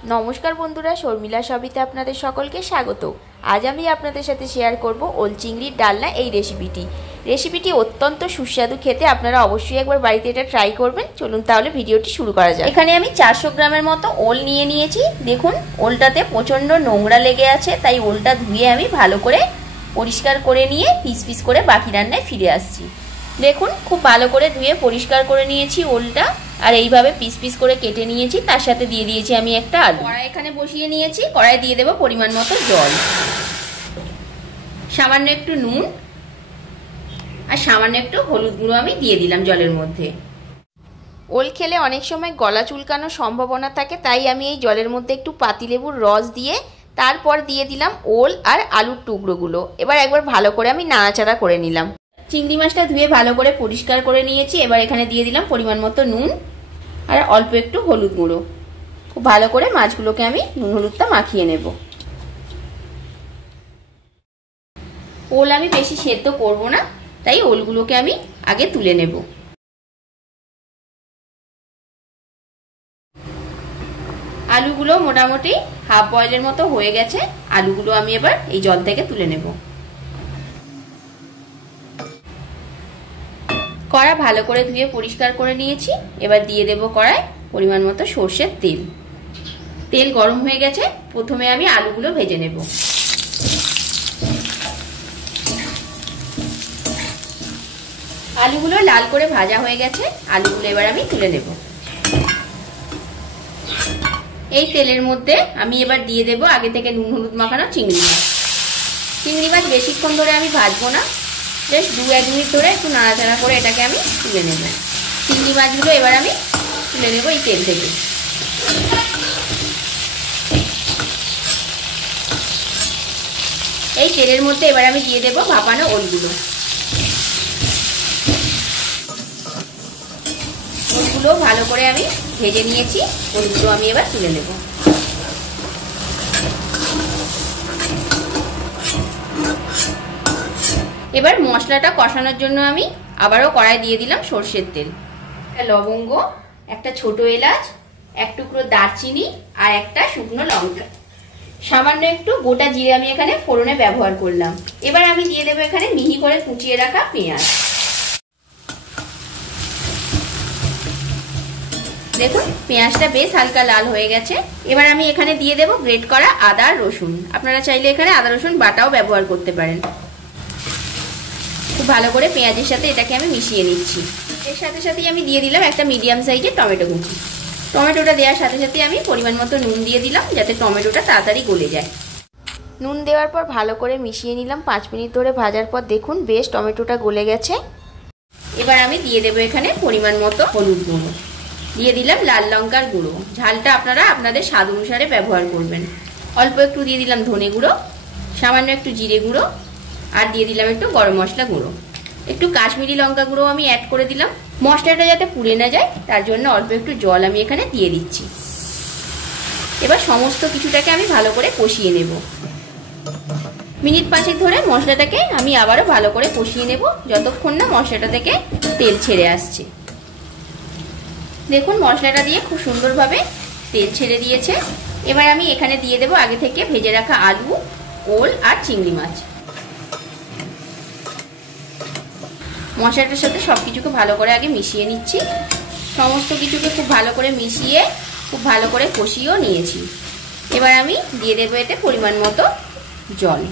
नमस्कार बंधुरा शर्मिला सबिते आपनादेर सकलके स्वागत। आज आमी आपनादेर साथे शेयर करब ओल चिंगड़िर डालना এই रेसिपिटी अत्यंत सुस्वादु खेते आपनारा अवश्यई एकबार बाड़ीते एटा ट्राई करबेन। चलुन ताहले भिडियोटी शुरू करा जाक। एखाने आमी 400 ग्रामेर मतो ओल निये नियेछि। देखुन ओलटाते प्रचंड नोंगरा लेगे आछे, ताई ओलटा धुए आमी भालो करे परिष्कार करे निये पिस पिस करे बाकी रान्नाय फिरे आसछि। देखुन खूब भालो करे धुए परिष्कार करे नियेछि ओलटा और এইভাবে পিস পিস করে কেটে নিয়েছি। তার সাথে দিয়ে দিয়েছি আমি একটা আলু। কড়াই এখানে বসিয়ে নিয়েছি। কড়াই দিয়ে দেব পরিমাণ মতো জল, সামান্য একটু নুন আর সামান্য একটু হলুদ গুঁড়ো আমি দিয়ে দিলাম জলের মধ্যে। ওল খেলে অনেক সময় গলা চুলকানোর সম্ভাবনা থাকে, তাই আমি এই জলের মধ্যে একটু পাতিলেবুর রস দিয়ে তারপর দিয়ে দিলাম ওল আর আলুর টুকরোগুলো। এবার একবার ভালো করে আমি নাড়াচাড়া করে নিলাম। চিংড়ি মাছটা ধুয়ে ভালো করে পরিষ্কার করে নিয়েছি। এবার এখানে দিয়ে দিলাম পরিমাণ মতো নুন আর অল্প একটু হলুদ গুঁড়ো। খুব ভালো করে মাছগুলোকে আমি নুন হলুদটা মাখিয়ে নেব। ওল আমি বেশি সেদ্ধ করব না, তাই ওলগুলোকে আমি আগে তুলে নেব। আলুগুলো মোটামুটি হাফ বয়েলের মতো হয়ে গেছে। আলুগুলো আমি এবার এই জল থেকে তুলে নেব। কড়া ভালো করে ধুয়ে পরিষ্কার করে নিয়েছি। এবার দিয়ে দেব কড়ায় পরিমাণ মতো সরষের তেল। তেল গরম হয়ে গেছে। প্রথমে আমি আলুগুলো ভেজে নেব। আলুগুলো লাল করে ভাজা হয়ে গেছে। আলুগুলো এবার আমি তুলে নেব। এই তেলের মধ্যে আমি এবার দিয়ে দেব আগে থেকে নুন হলুদ মাখানো চিংড়ি মাছ। চিংড়ি মাছ বেশিক্ষণ ধরে আমি ভাজবো না, বেশ 2-1 মিনিট ধরে একটু নাড়াচাড়া করে এটাকে আমি তুলে নেব। চিংড়ি মাছগুলো এবার আমি তুলে নেব এই তেল থেকে। এই তেলের মধ্যে এবার আমি দিয়ে দেব ভাপানো ওলগুলো। ওলগুলো ভালো করে আমি ভেজে নিয়েছি। ওলগুলো আমি এবার তুলে নেব। এবার মশলাটা কষানোর জন্য আমি আবারও কড়াই দিয়ে দিলাম সরষের তেল, একটা লবঙ্গ, একটা ছোট এলাচ, এক টুকরো দারচিনি আর একটা শুকনো লঙ্কা, সামান্য একটু গোটা জিরে আমি এখানে ফোড়নে ব্যবহার করলাম। এবার আমি দিয়ে দেবো এখানে মিহি করে কুচিয়ে রাখা পেঁয়াজ। দেখুন পেঁয়াজটা বেশ হালকা লাল হয়ে গেছে। এবার আমি এখানে দিয়ে দেবো গ্রেট করা আদা রসুন। আপনারা চাইলে এখানে আদা রসুন বাটাও ব্যবহার করতে পারেন। খুব ভালো করে পেঁয়াজের সাথে এটাকে আমি মিশিয়ে নিচ্ছি। এর সাথে সাথেই আমি দিয়ে দিলাম একটা মিডিয়াম সাইজের টমেটো কুচি। টমেটোটা দেওয়ার সাথে সাথে আমি পরিমাণ মতো নুন দিয়ে দিলাম, যাতে টমেটোটা তাড়াতাড়ি গলে যায়। নুন দেওয়ার পর ভালো করে মিশিয়ে নিলাম। 5 মিনিট ধরে ভাজার পর দেখুন বেশ টমেটোটা গলে গেছে। এবার আমি দিয়ে দেবো এখানে পরিমাণ মতো হলুদ গুঁড়ো, দিয়ে দিলাম লাল লঙ্কার গুঁড়ো। ঝালটা আপনারা আপনাদের স্বাদ অনুসারে ব্যবহার করবেন। অল্প একটু দিয়ে দিলাম ধনে গুঁড়ো, সামান্য একটু জিরে গুঁড়ো আর দিয়ে দিলাম একটু গরম মশলা গুঁড়ো, একটু কাশ্মীরি লঙ্কা গুঁড়ো আমি অ্যাড করে দিলাম। মশলাটা যাতে পুড়ে না যায় তার জন্য অল্প একটু জল আমি এখানে দিয়ে দিচ্ছি। এবার সমস্ত কিছুটাকে আমি ভালো করে কষিয়ে নেব। মিনিট 5 ধরে মশলাটাকে আমি আবারও ভালো করে কষিয়ে নেব, যতক্ষণ না মশলাটা থেকে তেল ছেড়ে আসছে। দেখুন মশলাটা দিয়ে খুব সুন্দরভাবে তেল ছেড়ে দিয়েছে। এবার আমি এখানে দিয়ে দেব আগে থেকে ভেজে রাখা আলু, ওল আর চিংড়ি মাছ। মশলাটার সাথে সবকিছুকে ভালো করে আগে মিশিয়ে নিচ্ছি। সমস্ত কিছুকে খুব ভালো করে মিশিয়ে খুব ভালো করে কষিয়েও নিয়েছি। এবার আমি দিয়ে দেবো এতে পরিমাণ মতো জল।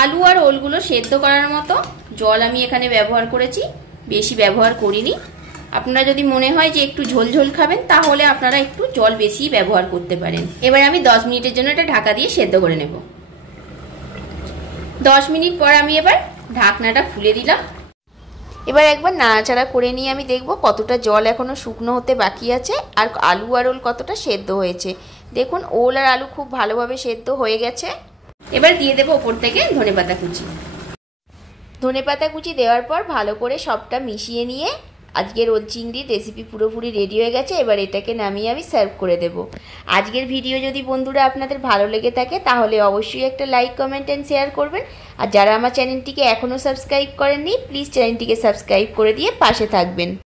আলু আর ওলগুলো সেদ্ধ করার মতো জল আমি এখানে ব্যবহার করেছি, বেশি ব্যবহার করিনি। আপনারা যদি মনে হয় যে একটু ঝোল ঝোল খাবেন তাহলে আপনারা একটু জল বেশি ব্যবহার করতে পারেন। এবার আমি 10 মিনিটের জন্য এটা ঢাকা দিয়ে সেদ্ধ করে নেব। 10 মিনিট পর আমি এবার ঢাকনাটা খুলে দিলাম। এবার একবার নাড়াচাড়া করে নিয়ে আমি দেখব কতটা জল এখনো শুকনো হতে বাকি আছে আর আলু আর ওল কতটা সেদ্ধ হয়েছে। দেখুন ওল আর আলু খুব ভালোভাবে সেদ্ধ হয়ে গেছে। এবার দিয়ে দেবো ওপর থেকে ধনেপাতা কুচি। ধনেপাতা কুচি দেওয়ার পর ভালো করে সবটা মিশিয়ে নিয়ে আজকের ওল চিংড়ির রেসিপি পুরোপুরি রেডি হয়ে গেছে। এবার এটাকে নামিয়ে আমি সার্ভ করে দেব। আজকের ভিডিও যদি বন্ধুরা আপনাদের ভালো লেগে থাকে তাহলে অবশ্যই একটা লাইক, কমেন্ট এন্ড শেয়ার করবেন। আর যারা আমার চ্যানেলটিকে এখনও সাবস্ক্রাইব করেননি প্লিজ চ্যানেলটিকে সাবস্ক্রাইব করে দিয়ে পাশে থাকবেন।